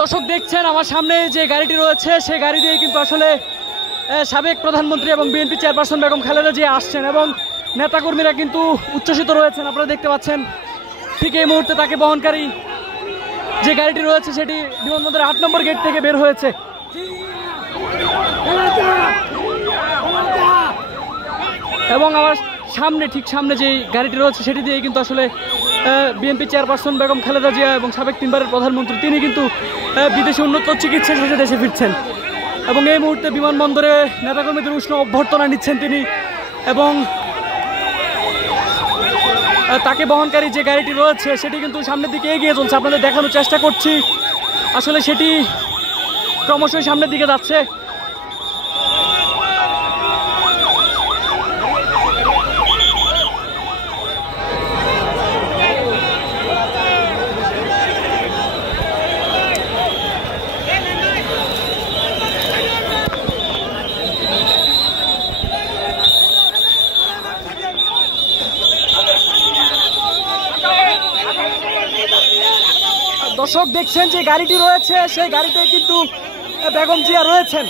দর্শক দেখছেন আমার সামনে যে গাড়িটি রয়েছে সেই গাড়ি দিয়ে কিন্তু আসলে সাবেক প্রধানমন্ত্রী এবং বিএনপি চেয়ারপারসন বেগম খালেদা জিয়া আসছেন এবং নেতাকর্মীরা কিন্তু উচ্ছ্বসিত রয়েছেন। আপনারা দেখতে পাচ্ছেন ঠিক এই মুহূর্তে তাকে বহনকারী যে গাড়িটি রয়েছে সেটি বিমানবন্দরের 8 নম্বর গেট থেকে বের হয়েছে এবং আমার সামনে ঠিক সামনে যে গাড়িটি রয়েছে সেটি দিয়ে কিন্তু আসলে বিএনপি চেয়ারপারসন বেগম খালেদা জিয়া এবং সাবেক 3বারের প্রধানমন্ত্রী তিনি কিন্তু বিদেশে উন্নত চিকিৎসা শেষে দেশে ফিরছেন এবং এই মুহূর্তে বিমানবন্দরে নেতাকর্মীদের উষ্ণ অভ্যর্থনা নিচ্ছেন তিনি এবং তাকে বহনকারী যে গাড়িটি রয়েছে সেটি কিন্তু সামনের দিকে এগিয়ে চলছে। আপনাদের দেখানোর চেষ্টা করছি আসলে সেটি ক্রমশই সামনের দিকে যাচ্ছে। দর্শক দেখছেন যে গাড়িটি রয়েছে সেই গাড়িতে কিন্তু বেগম জিয়া রয়েছেন।